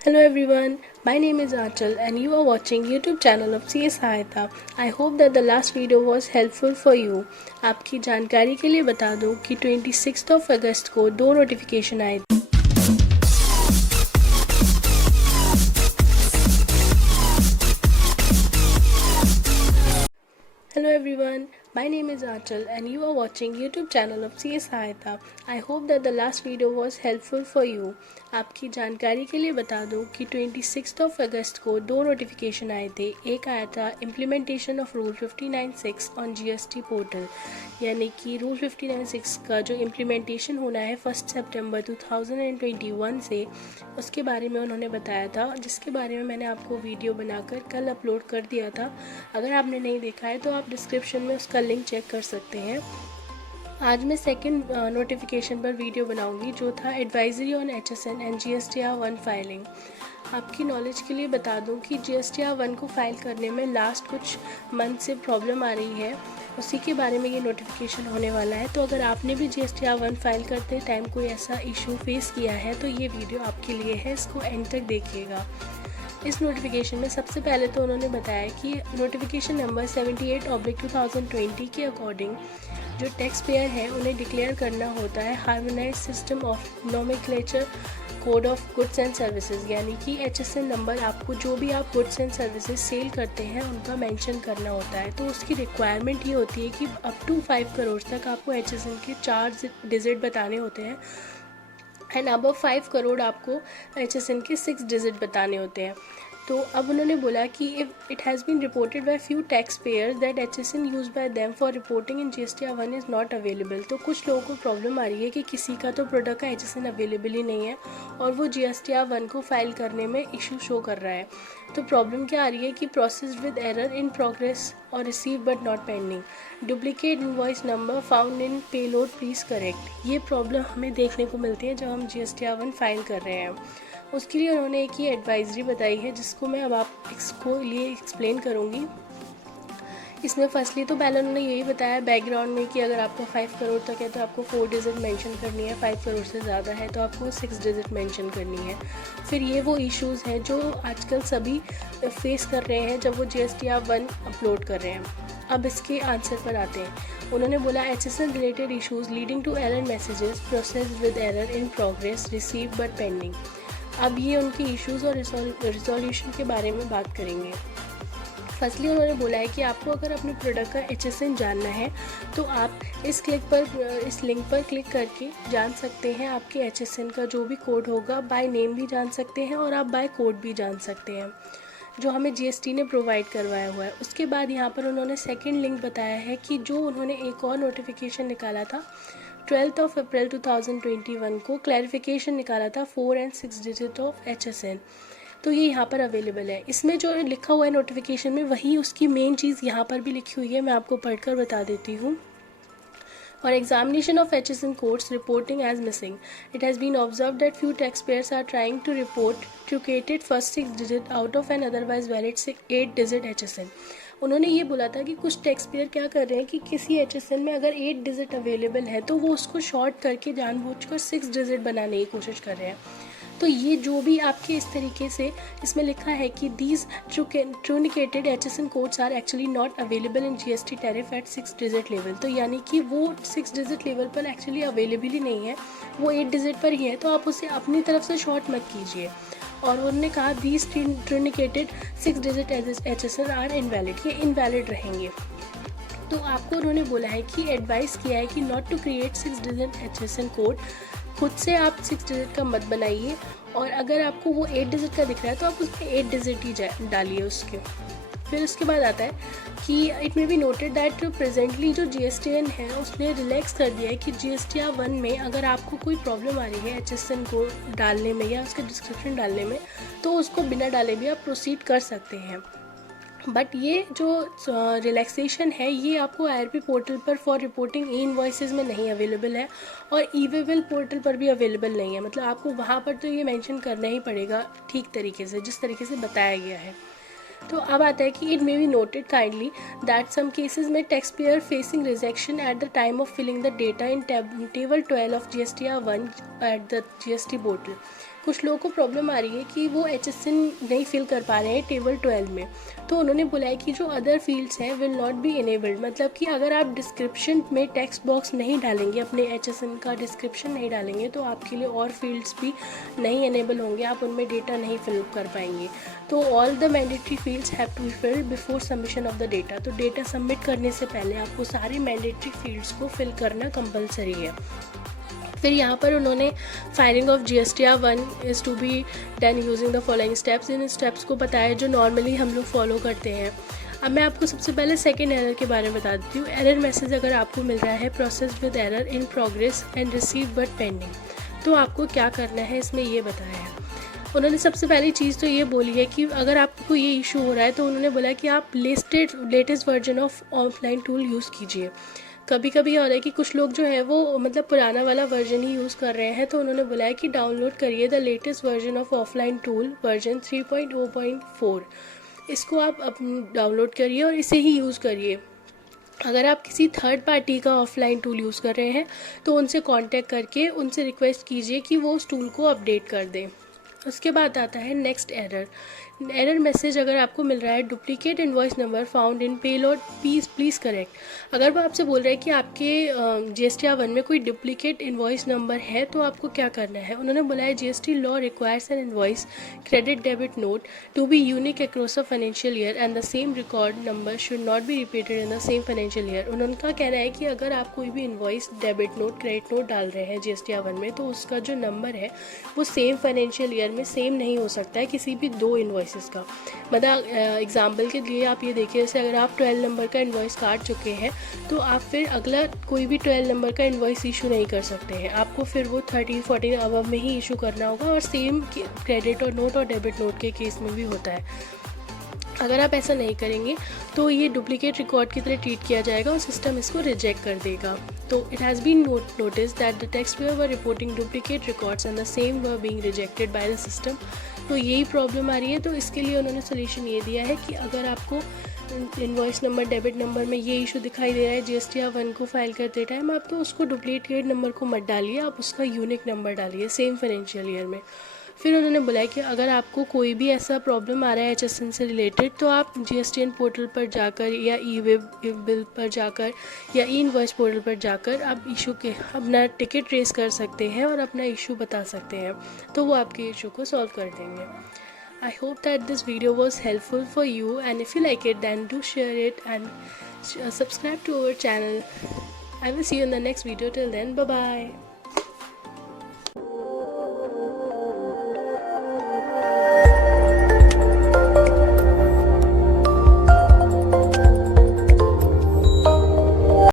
Hello everyone, my name is Achal and you are watching YouTube channel of CS Sahayata. I hope that the last video was helpful for you. आपकी जानकारी के लिए बता दूं कि 26 अगस्त को दो नोटिफिकेशन आए थे। Hello everyone, my name is Achal and you are watching YouTube channel of CS Sahayata. I hope that the last video was helpful for you. आपकी जानकारी के लिए बता दूं कि 26 अगस्त को दो नोटिफिकेशन आए थे। एक आया था implementation of rule 596 on GST portal, यानी कि रूल 596 का जो इम्प्लीमेंटेशन होना है 1 सितंबर 2021 से, उसके बारे में उन्होंने बताया था, जिसके बारे में मैंने आपको वीडियो बनाकर कल अपलोड कर दिया था। अगर आपने नहीं देखा है तो आप डिस्क्रिप्शन में उसका लिंक चेक कर सकते हैं। आज मैं सेकंड नोटिफिकेशन पर वीडियो बनाऊंगी, जो था advisory on HSN and GSTR1 filing. आपकी नॉलेज के लिए बता दूं कि GSTR1 को फाइल करने में लास्ट कुछ मंथ से प्रॉब्लम आ रही है, उसी के बारे में ये नोटिफिकेशन होने वाला है। तो अगर आपने भी GSTR1 फाइल करते टाइम कोई ऐसा इशू फेस किया है तो ये वीडियो आपके लिए है, इसको एंड तक देखिएगा। इस नोटिफिकेशन में सबसे पहले तो उन्होंने बताया कि नोटिफिकेशन नंबर 78/2020 के अकॉर्डिंग जो टैक्स पेयर है उन्हें डिक्लेयर करना होता है harmonized system of nomenclature code of goods and services, यानी कि HSN नंबर आपको जो भी आप गुड्स एंड सर्विसेज सेल करते हैं उनका मेंशन करना होता है। तो उसकी रिक्वायरमेंट ये होती है कि अप टू 5 करोड़ तक आपको HSN के 4 डिजिट बताने होते हैं एंड अबव 5 करोड़ आपको HSN के 6 डिजिट बताने होते हैं। तो अब उन्होंने बोला कि if it has been reported by few tax payers that HSN use by them for reporting in GSTR1 is not available. तो कुछ लोगों को प्रॉब्लम आ रही है कि किसी का तो प्रोडक्ट का HSN अवेलेबल ही नहीं है और वो GSTR1 को फाइल करने में इशू शो कर रहा है। तो प्रॉब्लम क्या आ रही है कि processed with error in progress और receive but not pending, duplicate invoice number found in payload please correct. ये प्रॉब्लम हमें देखने को मिलती है जब हम GSTR1 फाइल कर रहे हैं। उसके लिए उन्होंने एक ही एडवाइजरी बताई है जिसको मैं अब आप इसको लिए एक्सप्लेन करूँगी। इसमें फर्स्टली तो पहले उन्होंने यही बताया बैकग्राउंड में कि अगर आपका 5 करोड़ तक है तो आपको 4 डिजिट मेंशन करनी है, 5 करोड़ से ज़्यादा है तो आपको 6 डिजिट मेंशन करनी है। फिर ये वो इश्यूज़ हैं जो आजकल सभी फेस कर रहे हैं जब वो GSTR1 अपलोड कर रहे हैं। अब इसके आंसर पर आते हैं। उन्होंने बोला HSN related issues leading to error messages processed with error in progress receive but pending. अब ये उनके इश्यूज़ और रिजोल्यूशन के बारे में बात करेंगे। फर्स्टली उन्होंने बोला है कि आपको अगर अपने प्रोडक्ट का HSN जानना है तो आप इस लिंक पर क्लिक करके जान सकते हैं आपके HSN का जो भी कोड होगा। बाय नेम भी जान सकते हैं और आप बाय कोड भी जान सकते हैं जो हमें GST ने प्रोवाइड करवाया हुआ है। उसके बाद यहाँ पर उन्होंने सेकेंड लिंक बताया है कि जो उन्होंने एक और नोटिफिकेशन निकाला था 12 अप्रैल 2021 को, क्लैरिफिकेशन निकाला था 4 एंड 6 डिजिट ऑफ HSN। तो ये यहाँ पर अवेलेबल है। इसमें जो लिखा हुआ है नोटिफिकेशन में वही उसकी मेन चीज़ यहाँ पर भी लिखी हुई है, मैं आपको पढ़कर बता देती हूँ। और examination of HSN codes reporting as missing, it has been observed that few taxpayers are trying to report truncated first 6 digit out of an otherwise valid 8 digit HSN। उन्होंने ये बोला था कि कुछ टैक्स पेयर क्या कर रहे हैं कि किसी HSN में अगर 8 डिजिट अवेलेबल है तो वो उसको शॉर्ट करके जानबूझकर 6 डिजिट बनाने की कोशिश कर रहे हैं। तो ये जो भी आपके इस तरीके से इसमें लिखा है कि these truncated HSN codes are actually not available in GST tariff at 6 digit level. तो यानी कि वो 6 डिजिट लेवल पर एक्चुअली अवेलेबल ही नहीं है, वो 8 डिजिट पर ही है। तो आप उसे अपनी तरफ से शॉर्ट मत कीजिए। और उन्होंने कहा these truncated 6 digit HSN are invalid, ये इनवैलिड रहेंगे। तो आपको उन्होंने बोला है कि एडवाइस किया है कि not to create 6 digit HSN code, खुद से आप 6 डिजिट का मत बनाइए। और अगर आपको वो 8 डिजिट का दिख रहा है तो आप उसमें 8 डिजिट ही डालिए उसके। फिर उसके बाद आता है कि it may be noted that presently जो GSTN है उसने रिलैक्स कर दिया है कि GSTR1 में अगर आपको कोई प्रॉब्लम आ रही है HSN को डालने में या उसके डिस्क्रिप्शन डालने में तो उसको बिना डाले भी आप प्रोसीड कर सकते हैं। बट ये जो रिलैक्सेशन है ये आपको IRP पोर्टल पर फॉर रिपोर्टिंग ई इनवॉइसेज में नहीं अवेलेबल है और ई-वे-बिल पोर्टल पर भी अवेलेबल नहीं है। मतलब आपको वहाँ पर तो ये मेंशन करना ही पड़ेगा ठीक तरीके से, जिस तरीके से बताया गया है। तो अब आता है कि it may be noted kindly that some cases में tax payer facing rejection at the time of filing the data in table 12 of GSTR1 at the GST portal. कुछ लोगों को प्रॉब्लम आ रही है कि वो HSN नहीं फिल कर पा रहे हैं टेबल 12 में। तो उन्होंने बोला है कि जो अदर फील्ड्स हैं विल नॉट बी इनेबल्ड, मतलब कि अगर आप डिस्क्रिप्शन में टेक्स्ट बॉक्स नहीं डालेंगे, अपने HSN का डिस्क्रिप्शन नहीं डालेंगे, तो आपके लिए और फील्ड्स भी नहीं इनेबल होंगे, आप उनमें डेटा नहीं फिल कर पाएंगे। तो all the mandatory fields have to be filled before submission of the data. तो डेटा सबमिट करने से पहले आपको सारे मैंडेटरी फील्ड्स को फिल करना कंपलसरी है। फिर यहाँ पर उन्होंने filing of GSTR 1 is to be done using the following steps. इन स्टेप्स को बताया जो नॉर्मली हम लोग फॉलो करते हैं। अब मैं आपको सबसे पहले सेकेंड एरर के बारे में बता देती हूँ। एरर मैसेज अगर आपको मिल रहा है process with error in progress and receive but pending, तो आपको क्या करना है इसमें ये बताया है। उन्होंने सबसे पहली चीज़ तो ये बोली है कि अगर आपको ये इशू हो रहा है तो उन्होंने बोला कि आप latest version of offline tool use कीजिए। कभी कभी हो रहा है कि कुछ लोग जो है वो मतलब पुराना वाला वर्जन ही यूज़ कर रहे हैं, तो उन्होंने बोला है कि डाउनलोड करिए the latest version of offline tool version 3.0.4। इसको आप डाउनलोड करिए और इसे ही यूज़ करिए। अगर आप किसी थर्ड पार्टी का ऑफलाइन टूल यूज़ कर रहे हैं तो उनसे कांटेक्ट करके उनसे रिक्वेस्ट कीजिए कि वो उस टूल को अपडेट कर दें। उसके बाद आता है नेक्स्ट एरर। एरर मैसेज अगर आपको मिल रहा है duplicate invoice number found in payload please correct. अगर वो आपसे बोल रहा है कि आपके GSTR 1 में कोई डुप्लीकेट इनवॉइस नंबर है तो आपको क्या करना है। उन्होंने बोला है GST law requires an invoice credit debit note to be unique across a financial year and the same record number should not be repeated in the same financial year. उनका कहना है कि अगर आप कोई भी invoice debit note credit note डाल रहे हैं GSTR 1 में, तो उसका जो नंबर है वो सेम फाइनेंशियल ईयर में सेम नहीं हो सकता है किसी भी दो इनवॉइस का। मतलब एग्जाम्पल के लिए आप ये देखिए, जैसे अगर आप 12 नंबर का इनवॉइस काट चुके हैं तो आप फिर अगला कोई भी 12 नंबर का इनवॉइस इशू नहीं कर सकते हैं। आपको फिर वो 13-14 अबव में ही इशू करना होगा, और सेम क्रेडिट और नोट और डेबिट नोट के केस में भी होता है। अगर आप ऐसा नहीं करेंगे तो ये डुप्लीकेट रिकॉर्ड की तरह ट्रीट किया जाएगा और सिस्टम इसको रिजेक्ट कर देगा। तो it has been notice that the taxpayer were reporting duplicate records and the same were being rejected by the system. तो यही प्रॉब्लम आ रही है। तो इसके लिए उन्होंने सोल्यूशन ये दिया है कि अगर आपको इनवॉइस नंबर डेबिट नंबर में ये इशू दिखाई दे रहा है GSTR 1 को फाइल करते टाइम, आप तो उसको डुप्लीकेट नंबर को मत डालिए, आप उसका यूनिक नंबर डालिए सेम फाइनेंशियल ईयर में। फिर उन्होंने बोला है कि अगर आपको कोई भी ऐसा प्रॉब्लम आ रहा है HSN से रिलेटेड, तो आप GSTN पोर्टल पर जाकर या ई-वेब बिल पर जाकर या ई-इनवॉइस पोर्टल पर जाकर आप इशू के अपना टिकट रेस कर सकते हैं और अपना इशू बता सकते हैं, तो वो आपके इशू को सॉल्व कर देंगे। I hope that this video was helpful for you, and if you like it then do share it and subscribe to our channel. I will see you in the next video. Till then, bye bye.